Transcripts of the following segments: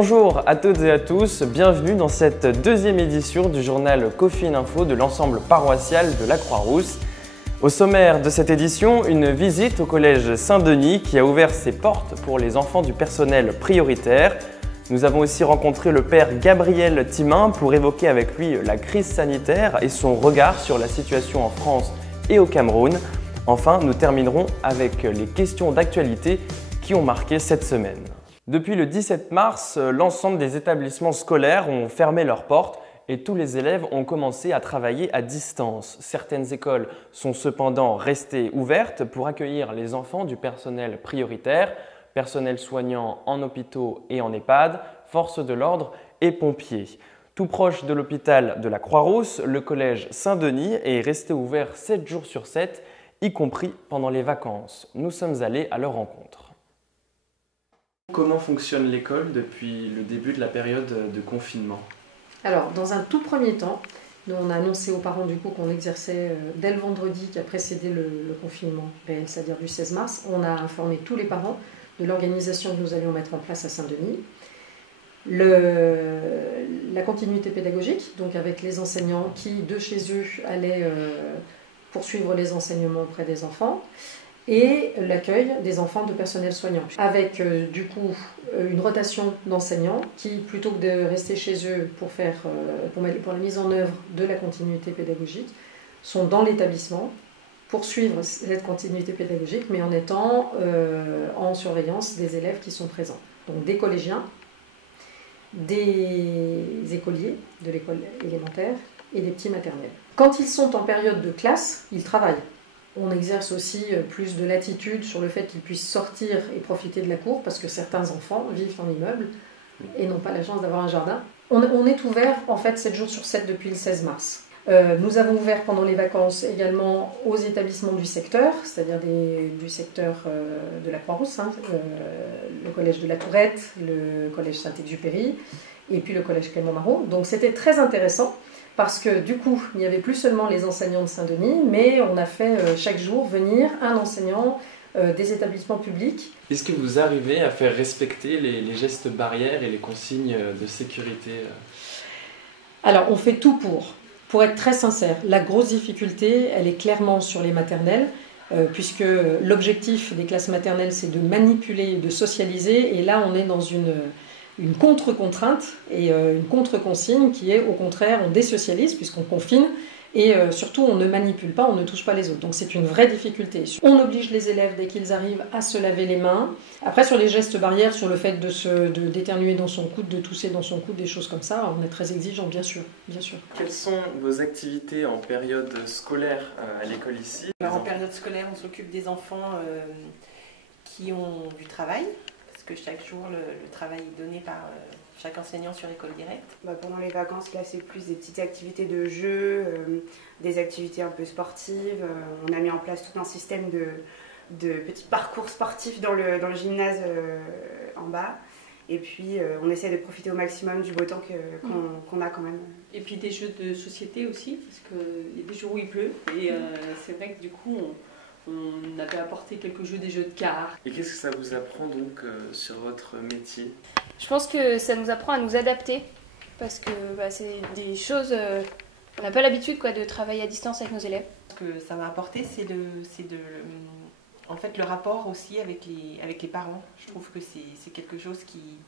Bonjour à toutes et à tous, bienvenue dans cette deuxième édition du journal Coffin Info de l'ensemble paroissial de la Croix-Rousse. Au sommaire de cette édition, une visite au collège Saint-Denis qui a ouvert ses portes pour les enfants du personnel prioritaire. Nous avons aussi rencontré le père Gabriel Timin pour évoquer avec lui la crise sanitaire et son regard sur la situation en France et au Cameroun. Enfin, nous terminerons avec les questions d'actualité qui ont marqué cette semaine. Depuis le 17 mars, l'ensemble des établissements scolaires ont fermé leurs portes et tous les élèves ont commencé à travailler à distance. Certaines écoles sont cependant restées ouvertes pour accueillir les enfants du personnel prioritaire, personnel soignant en hôpitaux et en EHPAD, forces de l'ordre et pompiers. Tout proche de l'hôpital de la Croix-Rousse, le collège Saint-Denis est resté ouvert 7 jours sur 7, y compris pendant les vacances. Nous sommes allés à leur rencontre. Comment fonctionne l'école depuis le début de la période de confinement? Alors, dans un tout premier temps, nous on a annoncé aux parents du coup qu'on exerçait dès le vendredi qui a précédé le confinement réel, c'est-à-dire du 16 mars. On a informé tous les parents de l'organisation que nous allions mettre en place à Saint-Denis. La continuité pédagogique, donc avec les enseignants qui, de chez eux, allaient poursuivre les enseignements auprès des enfants, et l'accueil des enfants de personnel soignant. Avec du coup une rotation d'enseignants qui, plutôt que de rester chez eux pour la mise en œuvre de la continuité pédagogique, sont dans l'établissement pour suivre cette continuité pédagogique, mais en étant en surveillance des élèves qui sont présents. Donc des collégiens, des écoliers de l'école élémentaire et des petits maternels. Quand ils sont en période de classe, ils travaillent. On exerce aussi plus de latitude sur le fait qu'ils puissent sortir et profiter de la cour parce que certains enfants vivent en immeuble et n'ont pas la chance d'avoir un jardin. On est ouvert en fait 7 jours sur 7 depuis le 16 mars. Nous avons ouvert pendant les vacances également aux établissements du secteur, c'est-à-dire du secteur de la Croix-Rousse, le collège de la Tourette, le collège Saint-Exupéry et puis le collège Clément-Marot. Donc c'était très intéressant. Parce que du coup, il n'y avait plus seulement les enseignants de Saint-Denis, mais on a fait chaque jour venir un enseignant des établissements publics. Est-ce que vous arrivez à faire respecter les gestes barrières et les consignes de sécurité? Alors, on fait tout pour être très sincère. La grosse difficulté, elle est clairement sur les maternelles, puisque l'objectif des classes maternelles, c'est de manipuler, de socialiser, et là, on est dans une contre-contrainte et une contre-consigne qui est au contraire on désocialise puisqu'on confine et surtout on ne manipule pas, on ne touche pas les autres. Donc c'est une vraie difficulté. On oblige les élèves dès qu'ils arrivent à se laver les mains. Après sur les gestes barrières, sur le fait d'éternuer dans son coude, de tousser dans son coude, des choses comme ça, on est très exigeant bien sûr, bien sûr. Quelles sont vos activités en période scolaire à l'école ici? Alors, en période scolaire, on s'occupe des enfants qui ont du travail. Que chaque jour le travail est donné par chaque enseignant sur École Directe. Pendant les vacances, là c'est plus des petites activités de jeu, des activités un peu sportives. On a mis en place tout un système de petits parcours sportifs dans le gymnase en bas. Et puis on essaie de profiter au maximum du beau temps qu'on a quand même. Et puis des jeux de société aussi, parce qu'il y a des jours où il pleut. Et c'est vrai que du coup on avait apporté quelques jeux, des jeux de cartes. Et qu'est-ce que ça vous apprend donc sur votre métier? Je pense que ça nous apprend à nous adapter parce que c'est des choses, on n'a pas l'habitude de travailler à distance avec nos élèves. Ce que ça m'a apporté, en fait, le rapport aussi avec les parents. Je trouve que c'est quelque chose qui...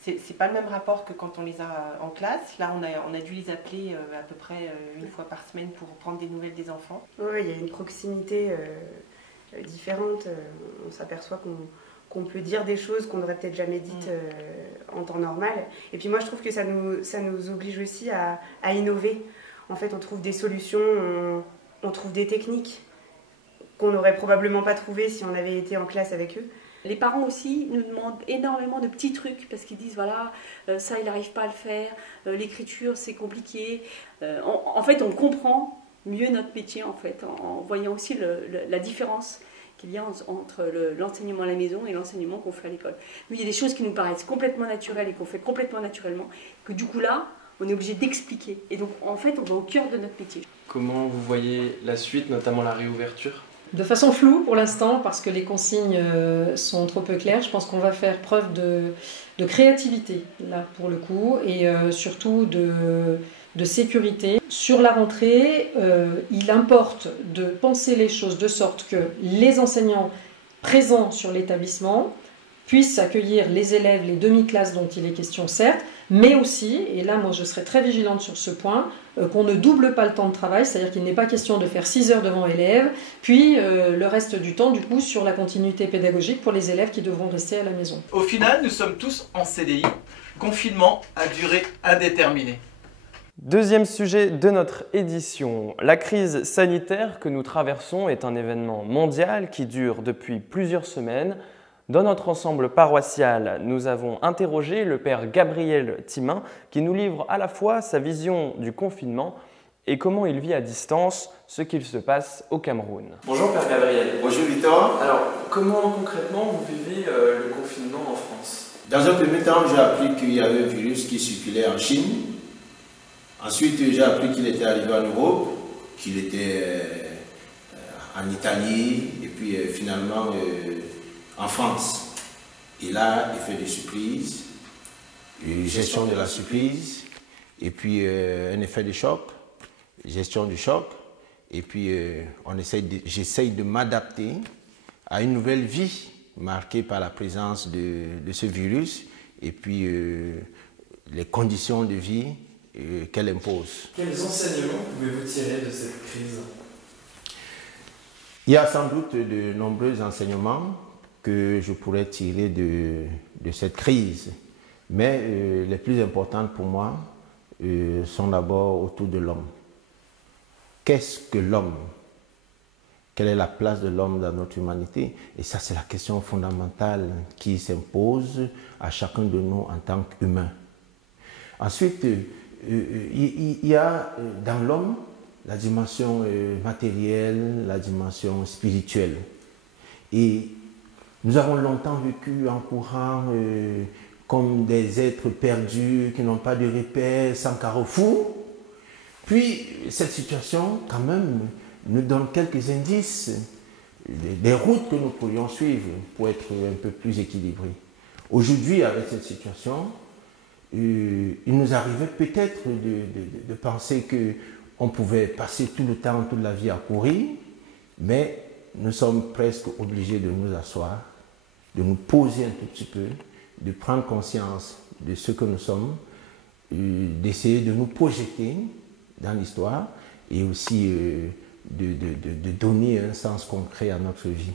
C'est pas le même rapport que quand on les a en classe. Là, on a dû les appeler à peu près une fois par semaine pour prendre des nouvelles des enfants. Oui, il y a une proximité différente. On s'aperçoit qu'on peut dire des choses qu'on n'aurait peut-être jamais dites en temps normal. Et puis moi, je trouve que ça nous oblige aussi à innover. En fait, on trouve des solutions, on trouve des techniques qu'on n'aurait probablement pas trouvées si on avait été en classe avec eux. Les parents aussi nous demandent énormément de petits trucs parce qu'ils disent voilà, ça il n'arrive pas à le faire, l'écriture c'est compliqué. En fait, on comprend mieux notre métier en fait, en voyant aussi la différence qu'il y a entre l'enseignement à la maison et l'enseignement qu'on fait à l'école. Mais il y a des choses qui nous paraissent complètement naturelles et qu'on fait complètement naturellement, que du coup là, on est obligé d'expliquer. Et donc en fait, on va au cœur de notre métier. Comment vous voyez la suite, notamment la réouverture? De façon floue pour l'instant, parce que les consignes sont trop peu claires, je pense qu'on va faire preuve de créativité, là, pour le coup, et surtout de sécurité. Sur la rentrée, il importe de penser les choses de sorte que les enseignants présents sur l'établissement puissent accueillir les élèves, les demi-classes dont il est question certes, mais aussi, et là moi je serai très vigilante sur ce point, qu'on ne double pas le temps de travail, c'est-à-dire qu'il n'est pas question de faire 6 heures devant élèves, puis le reste du temps du coup sur la continuité pédagogique pour les élèves qui devront rester à la maison. Au final, nous sommes tous en CDI, confinement à durée indéterminée. Deuxième sujet de notre édition. La crise sanitaire que nous traversons est un événement mondial qui dure depuis plusieurs semaines. Dans notre ensemble paroissial, nous avons interrogé le père Gabriel Thimin qui nous livre à la fois sa vision du confinement et comment il vit à distance ce qu'il se passe au Cameroun. Bonjour père Gabriel. Bonjour Victor. Alors, comment concrètement vous vivez le confinement en France? Dans un premier temps, j'ai appris qu'il y avait un virus qui circulait en Chine. Ensuite, j'ai appris qu'il était arrivé en Europe, qu'il était en Italie et puis finalement en France. Et là, effet de surprise, gestion de la surprise, et puis un effet de choc, gestion du choc, et puis j'essaye de m'adapter à une nouvelle vie marquée par la présence de ce virus, et puis les conditions de vie qu'elle impose. Quels enseignements pouvez-vous tirer de cette crise? Il y a sans doute de nombreux enseignements que je pourrais tirer de cette crise. Mais les plus importantes pour moi sont d'abord autour de l'homme. Qu'est-ce que l'homme? Quelle est la place de l'homme dans notre humanité? Et ça, c'est la question fondamentale qui s'impose à chacun de nous en tant qu'humain. Ensuite, il y a dans l'homme la dimension matérielle, la dimension spirituelle. Et nous avons longtemps vécu en courant comme des êtres perdus qui n'ont pas de repères, sans carrefour. Puis cette situation, quand même, nous donne quelques indices des routes que nous pourrions suivre pour être un peu plus équilibrés. Aujourd'hui, avec cette situation, il nous arrivait peut-être de penser qu'on pouvait passer tout le temps, toute la vie à courir, mais nous sommes presque obligés de nous asseoir, de nous poser un tout petit peu, de prendre conscience de ce que nous sommes, d'essayer de nous projeter dans l'histoire et aussi de donner un sens concret à notre vie.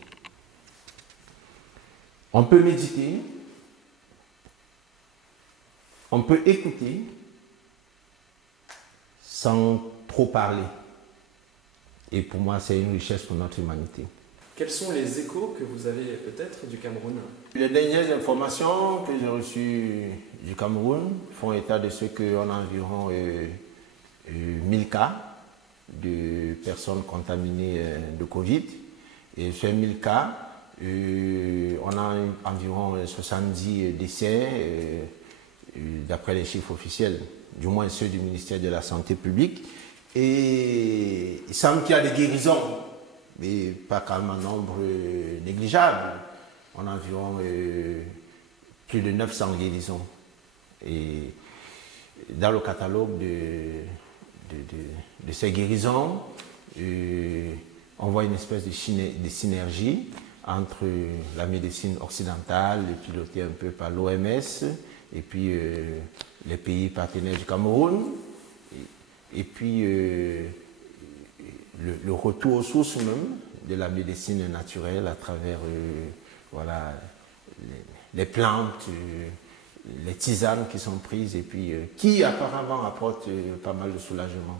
On peut méditer, on peut écouter sans trop parler. Et pour moi, c'est une richesse pour notre humanité. Quels sont les échos que vous avez peut-être du Cameroun? Les dernières informations que j'ai reçues du Cameroun font état de ce qu'on a environ 1000 cas de personnes contaminées de Covid. Et sur 1000 cas, on a environ 70 décès d'après les chiffres officiels, du moins ceux du ministère de la Santé publique. Et il semble qu'il y a des guérisons, mais pas quand même un nombre négligeable. On a environ plus de 900 guérisons. Et dans le catalogue de ces guérisons, on voit une espèce de synergie entre la médecine occidentale, pilotée un peu par l'OMS, et puis les pays partenaires du Cameroun, et puis le retour aux sources même de la médecine naturelle à travers voilà, les plantes, les tisanes qui sont prises et puis qui apparemment apportent pas mal de soulagement.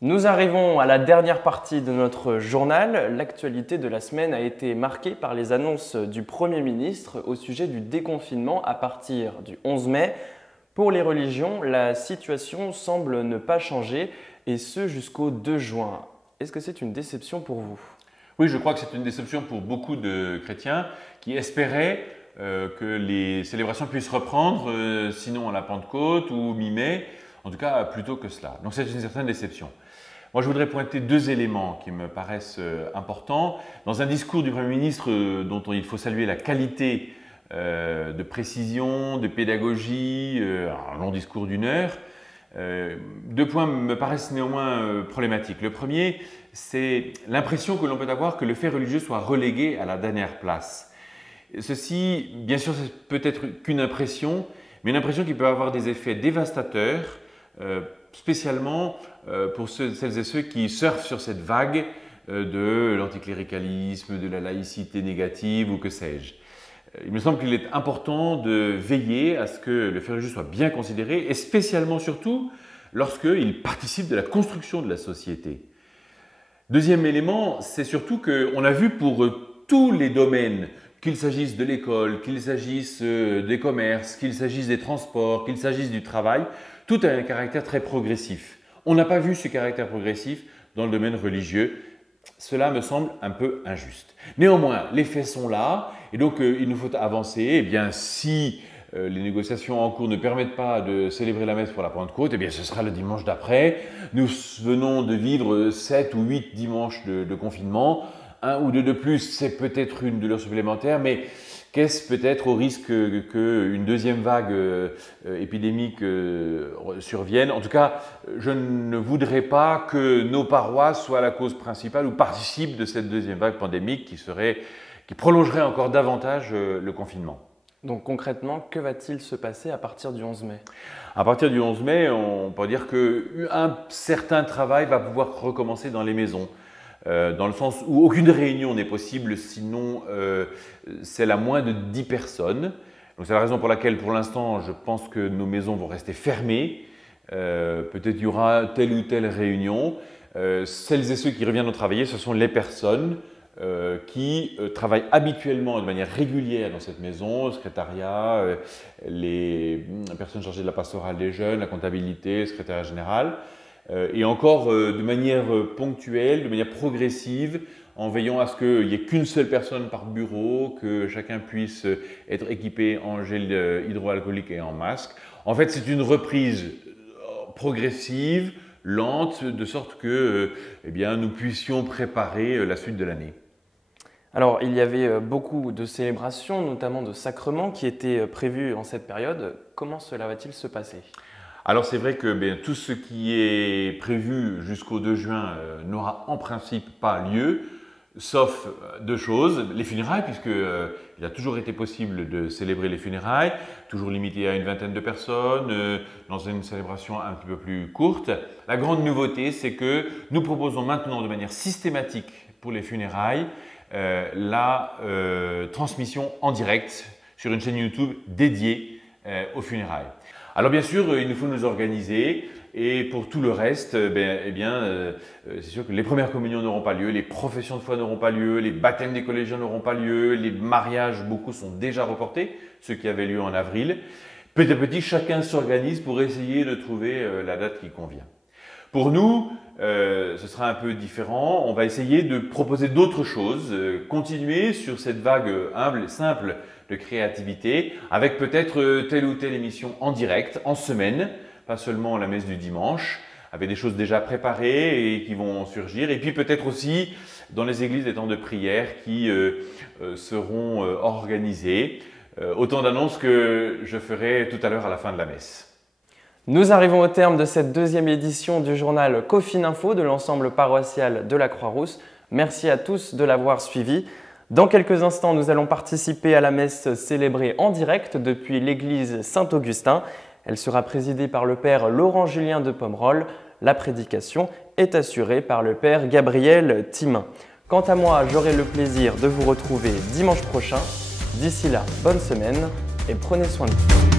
Nous arrivons à la dernière partie de notre journal. L'actualité de la semaine a été marquée par les annonces du Premier ministre au sujet du déconfinement à partir du 11 mai. Pour les religions, la situation semble ne pas changer, et ce jusqu'au 2 juin. Est-ce que c'est une déception pour vous? Oui, je crois que c'est une déception pour beaucoup de chrétiens qui espéraient que les célébrations puissent reprendre, sinon à la Pentecôte ou mi-mai, en tout cas plutôt que cela. Donc c'est une certaine déception. Moi, je voudrais pointer deux éléments qui me paraissent importants. Dans un discours du Premier ministre dont il faut saluer la qualité de précision, de pédagogie, un long discours d'1 heure, deux points me paraissent néanmoins problématiques. Le premier, c'est l'impression que l'on peut avoir que le fait religieux soit relégué à la dernière place. Ceci, bien sûr, c'est peut-être qu'une impression, mais une impression qui peut avoir des effets dévastateurs, spécialement pour celles et ceux qui surfent sur cette vague de l'anticléricalisme, de la laïcité négative ou que sais-je. Il me semble qu'il est important de veiller à ce que le fait religieux soit bien considéré et spécialement surtout lorsqu'il participe de la construction de la société. Deuxième élément, c'est surtout qu'on a vu pour tous les domaines, qu'il s'agisse de l'école, qu'il s'agisse des commerces, qu'il s'agisse des transports, qu'il s'agisse du travail, tout a un caractère très progressif. On n'a pas vu ce caractère progressif dans le domaine religieux. Cela me semble un peu injuste. Néanmoins, les faits sont là et donc il nous faut avancer. Eh bien, si les négociations en cours ne permettent pas de célébrer la messe pour la Pentecôte, eh bien, ce sera le dimanche d'après. Nous venons de vivre 7 ou 8 dimanches de confinement. 1 ou 2 de plus, c'est peut-être une douleur supplémentaire, mais qu'est-ce peut-être au risque qu'une deuxième vague épidémique survienne? En tout cas, je ne voudrais pas que nos paroisses soient la cause principale ou participent de cette deuxième vague pandémique qui prolongerait encore davantage le confinement. Donc concrètement, que va-t-il se passer à partir du 11 mai? À partir du 11 mai, on peut dire qu'un certain travail va pouvoir recommencer dans les maisons. Dans le sens où aucune réunion n'est possible, sinon c'est la moins de 10 personnes. Donc c'est la raison pour laquelle, pour l'instant, je pense que nos maisons vont rester fermées. Peut-être il y aura telle ou telle réunion. Celles et ceux qui reviennent travailler, ce sont les personnes qui travaillent habituellement de manière régulière dans cette maison, le secrétariat, les personnes chargées de la pastorale des jeunes, la comptabilité, le secrétariat général. Et encore de manière ponctuelle, de manière progressive, en veillant à ce qu'il n'y ait qu'une seule personne par bureau, que chacun puisse être équipé en gel hydroalcoolique et en masque. En fait, c'est une reprise progressive, lente, de sorte que eh bien, nous puissions préparer la suite de l'année. Alors, il y avait beaucoup de célébrations, notamment de sacrements, qui étaient prévus en cette période. Comment cela va-t-il se passer ? Alors c'est vrai que tout ce qui est prévu jusqu'au 2 juin n'aura en principe pas lieu, sauf deux choses, les funérailles, puisqu'il a toujours été possible de célébrer les funérailles, toujours limité à une vingtaine de personnes, dans une célébration un petit peu plus courte. La grande nouveauté, c'est que nous proposons maintenant de manière systématique pour les funérailles la transmission en direct sur une chaîne YouTube dédiée aux funérailles. Alors bien sûr, il nous faut nous organiser et pour tout le reste, c'est sûr que les premières communions n'auront pas lieu, les professions de foi n'auront pas lieu, les baptêmes des collégiens n'auront pas lieu, les mariages, beaucoup sont déjà reportés, ceux qui avaient lieu en avril. Petit à petit, chacun s'organise pour essayer de trouver la date qui convient. Pour nous, ce sera un peu différent. On va essayer de proposer d'autres choses, continuer sur cette vague humble et simple de créativité, avec peut-être telle ou telle émission en direct, en semaine, pas seulement la messe du dimanche, avec des choses déjà préparées et qui vont surgir, et puis peut-être aussi dans les églises des temps de prière qui seront organisées. Autant d'annonces que je ferai tout à l'heure à la fin de la messe. Nous arrivons au terme de cette deuxième édition du journal Coffin Info de l'ensemble paroissial de la Croix-Rousse. Merci à tous de l'avoir suivi. Dans quelques instants, nous allons participer à la messe célébrée en direct depuis l'église Saint-Augustin. Elle sera présidée par le père Laurent-Julien de Pomerol. La prédication est assurée par le père Gabriel Thimin. Quant à moi, j'aurai le plaisir de vous retrouver dimanche prochain. D'ici là, bonne semaine et prenez soin de vous.